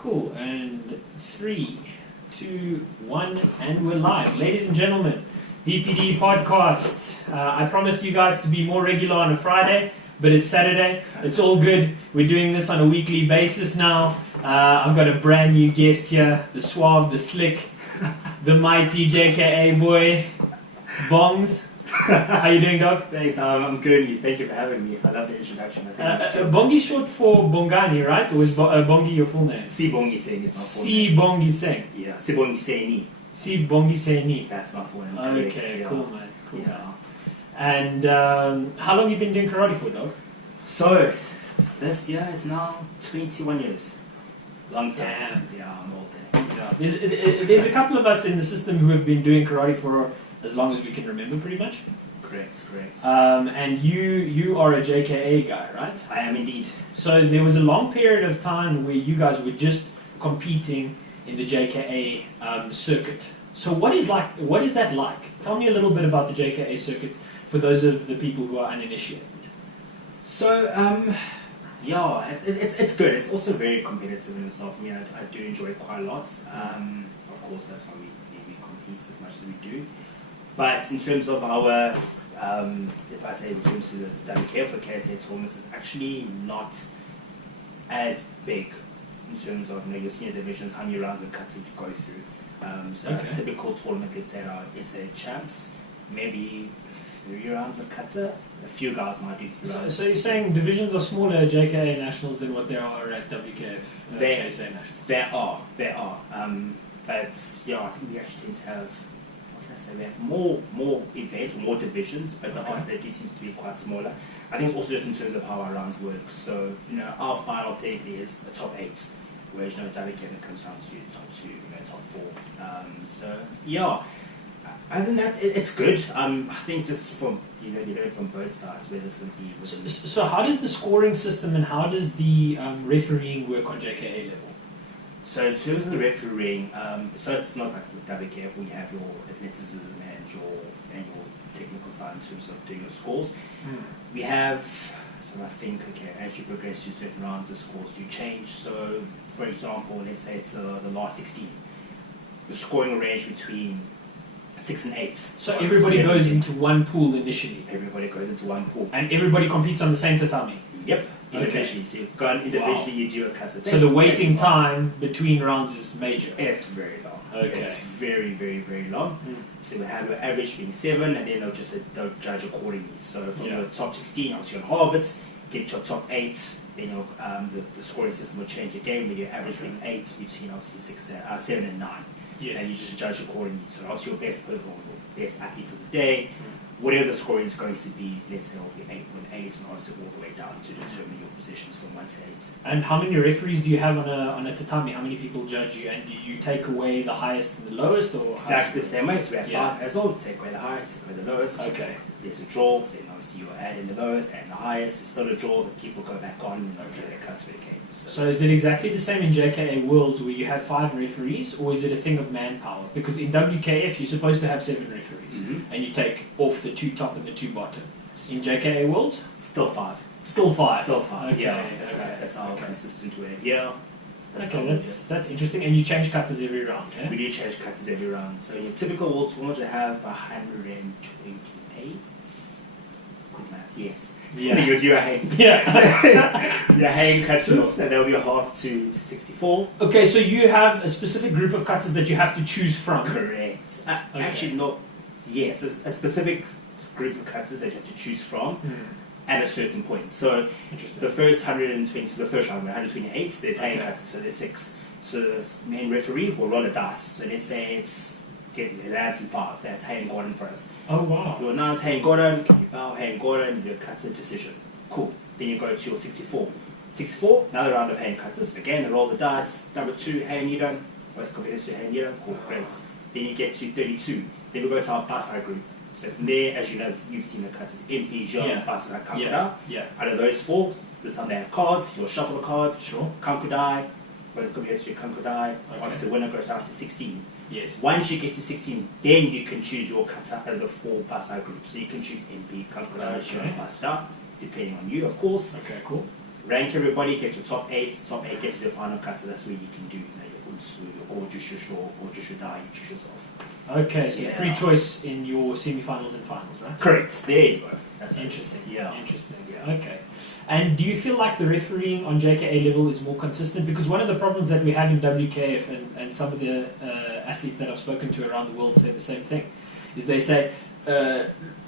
Cool. And 3, 2, 1, and we're live. Ladies and gentlemen, VPD podcast. I promised you guys to be more regular on a Friday, but it's Saturday. It's all good. We're doing this on a weekly basis now. I've got a brand new guest here, the suave, the slick, the mighty JKA boy, Bongs. How you doing, dog? Thanks, I'm good. Thank you for having me. I love the introduction. Bongi short for Bongani, right? Or is Bongi your full name? Si Bongi Seni is my full name. Si Bongi Seng. Yeah, Si Bongi Seni. Si Bongi Seni. That's my full name. Okay, correct, yeah. cool, man. Cool. Yeah. And how long you been doing karate for, dog? So, this year it's now 21 years. Long time. Damn. Yeah, I'm old there. Yeah. There's a couple of us in the system who have been doing karate for as long as we can remember, pretty much. Correct, correct. And you are a JKA guy, right? I am indeed. So there was a long period of time where you guys were just competing in the JKA circuit. So what is that like? Tell me a little bit about the JKA circuit for those of the people who are uninitiated. So, yeah, it's good. It's also very competitive in itself. I mean, I do enjoy it quite a lot. Of course, that's why we compete as much as we do. But in terms of our, if I say in terms of the WKF for KSA tournaments, it's actually not as big in terms of your senior divisions, how many rounds of cuts you go through. So a typical tournament, let's say our SA champs, maybe 3 rounds of kata. A few guys might do 3 rounds. So you're saying divisions are smaller at JKA nationals than what they are at WKF, KSA nationals? There are. But yeah, I think we actually tend to have, we have more events, more divisions, but they do seem to be quite smaller. I think it's also just in terms of how our rounds work. So, our final technically is a top 8, whereas, WKF comes down to top 2, top 4. So, yeah, other than that, it's good. I think just from, from both sides, where there's going to be... So how does the scoring system and how does the refereeing work on JKA level? So in terms of the refereeing, so it's not like with WKF where you have your athleticism and your technical side in terms of doing your scores. We have, so I think, as you progress through certain rounds, the scores do change. So, for example, let's say it's the last 16. The scoring range between 6 and 8. So everybody goes into one pool initially? Everybody goes into one pool. And everybody competes on the same tatami? Yep. Individually. So you go on individually, you do a kata. So the waiting time between rounds is major? It's very long. Okay. It's very, very, very long. So we have your average being 7, and then they'll judge accordingly. So from the top 16, obviously on half it, get your top 8, then the scoring system will change again with your average being 8 between obviously 7 and 9. Yes. And you just judge accordingly. So obviously your best player or best athletes of the day, whatever the score is going to be, let's say it'll be 8.8 and obviously all the way down to determine your positions from 1 to 8. And how many referees do you have on a tatami? How many people judge you? And do you take away the highest and the lowest? Or exactly the same way. So we have 5 as well. Take away the highest, take away the lowest. Okay. There's a draw, then obviously you add in the lowest and the highest. It's still a draw that people go back on and get their cuts for the game. So is it exactly the same in JKA Worlds where you have 5 referees, or is it a thing of manpower? Because in WKF you're supposed to have 7 referees, and you take off the 2 top and the 2 bottom. In JKA Worlds? Still 5. Still 5? Still 5, okay. Yeah. That's how consistent we're. Yeah. That's interesting. And you change cutters every round, yeah? We do change cutters every round. So in your typical World Tournament you have 128. Good maths, yes. Yeah. You're hang. Yeah. You're hang cutters, and there'll be a half to 64. Okay, so you have a specific group of cutters that you have to choose from. Correct. Actually, not. Yes, a specific group of cutters that you have to choose from at a certain point. So the first 120, so the first round, 128, there's hang cutters, so there's 6. So the main referee will roll a dice. So let's say it adds 5. That's Hey and Gordon for us. Oh wow. You announce Hey and Gordon, you bow Hey and Gordon, you cut a decision. Cool. Then you go to your 64. 64, another round of Hey and cutters. Again, they roll the dice. Number 2, Hey and Yidon. Both competitors to Hey and Yidon. Cool, great. Then you get to 32. Then we go to our Basai group. So from there, as you know, you've seen the cutters MP, Jean, Basai, Kankudai. Out of those 4, this time they have cards. You'll shuffle the cards. Sure. Kankudai. Both competitors to Kankudai. Once the winner goes down to 16. Yes. Once you get to 16, then you can choose your kata out of the 4 Basai groups. So you can choose MP, Kankudai, Jean, Basai, depending on you, of course. Okay, cool. rank everybody, get your top 8. Top 8 gets to the final kata. That's where you can do your unsu, your gorgeous shusho, gorgeous shudai, you choose yourself. Okay, so free choice in your semi-finals and finals, right? Correct. There you go. That's interesting. Yeah. Interesting. Yeah. Okay. And do you feel like the refereeing on JKA level is more consistent? Because one of the problems that we have in WKF and some of the athletes that I've spoken to around the world say the same thing, is they say,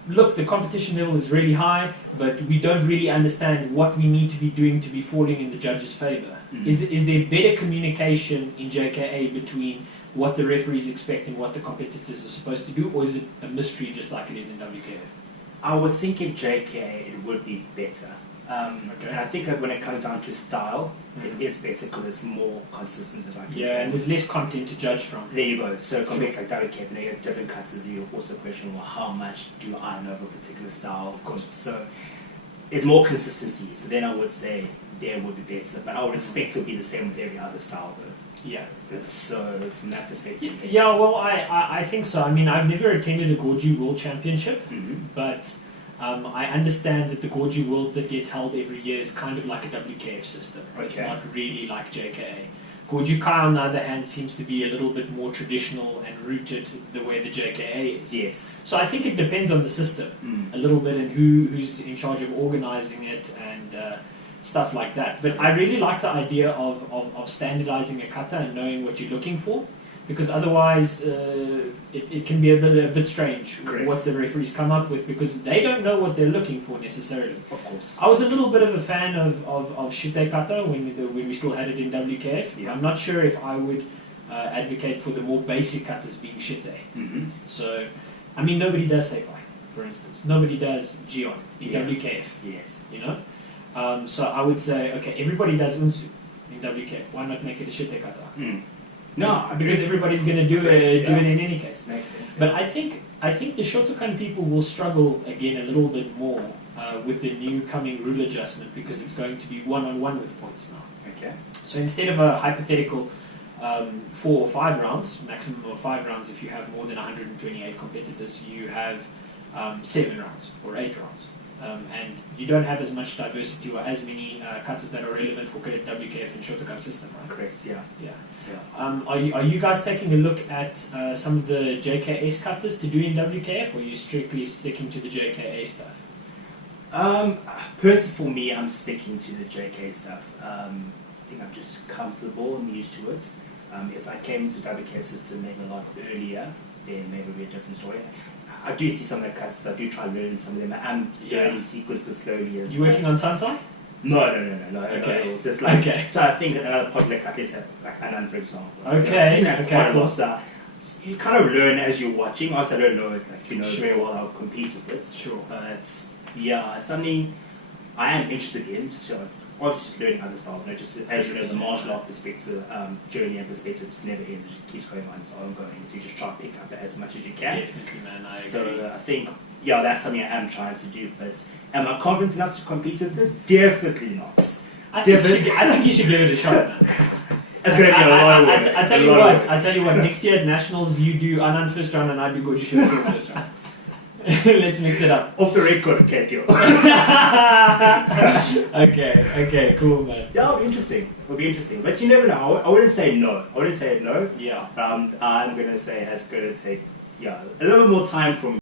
look, the competition level is really high, but we don't really understand what we need to be doing to be falling in the judge's favor. Is there better communication in JKA between what the referees expect and what the competitors are supposed to do, or is it a mystery just like it is in WKF? I would think in JKA it would be better. And I think that when it comes down to style, it is better because it's more consistent, if I can say. And there's less content to judge from. There you go. So compared to like WKF, they have different cuts. You also question, well, how much do I know of a particular style? So it's more consistency. So then I would say there would be better, but I would expect it would be the same with every other style, though. Yeah. So from that perspective, yes. Yeah. Well, I think so. I mean, I've never attended a Gorgie World Championship, but I understand that the Gorgie Worlds that gets held every year is kind of like a WKF system. Right? It's not really like JKA. Gorgie Kai, on the other hand, seems to be a little bit more traditional and rooted the way the JKA is. Yes. So I think it depends on the system a little bit and who's in charge of organizing it and stuff like that. But I really like the idea of standardizing a kata and knowing what you're looking for, because otherwise it can be a bit strange what the referees come up with, because they don't know what they're looking for necessarily. Of course. I was a little bit of a fan of shite kata when we still had it in WKF. Yeah. I'm not sure if I would advocate for the more basic katas being shite. So, I mean, nobody does seipai, for instance. Nobody does jion in WKF. Yes. You know? So I would say, okay, everybody does unsu in WKF. Why not make it a shite kata? No, because everybody's going to do it in any case. Makes sense. But I think the Shotokan people will struggle again a little bit more with the new coming rule adjustment, because it's going to be one-on-one with points now. Okay. So instead of a hypothetical 4 or 5 rounds, maximum of 5 rounds if you have more than 128 competitors, you have 7 rounds or 8 rounds. And you don't have as much diversity or as many katas that are relevant for WKF and Shotokan system, right? Correct, yeah. Are you guys taking a look at some of the JKS katas to do in WKF, or are you strictly sticking to the JKA stuff? Personally, for me, I'm sticking to the JK stuff. I think I'm just comfortable and used to it. If I came to WKF system maybe a lot earlier, then maybe it would be a different story. I do see some of the cuts, I do try to learn some of them. I'm learning sequences slowly as You working on Sansai? No. Okay. It's just like, so I think another popular cut is like Anand, for example. Okay. I've seen that quite a lot. So you kind of learn as you're watching. Also, I don't know it, like, very well how to compete with it. Sure. But yeah, it's something I am interested in. So obviously just learning other styles. Just as you know, the martial art perspective, journey and perspective just never ends. It just keeps going on. It's ongoing. So you just try to pick up as much as you can. Definitely, man. I agree. So I think, that's something I am trying to do. But am I confident enough to compete with it? Definitely not. I think you should give it a shot, man. It's going to be a lot of work. I tell you what. Next year at Nationals, you do Anand first round and I do Goji Shiro first round. Let's mix it up. Off the record, okay, deal. Okay, cool, man. Yeah, it'll be interesting. But you never know. I wouldn't say no. Yeah. I'm going to say it's going to take a little bit more time from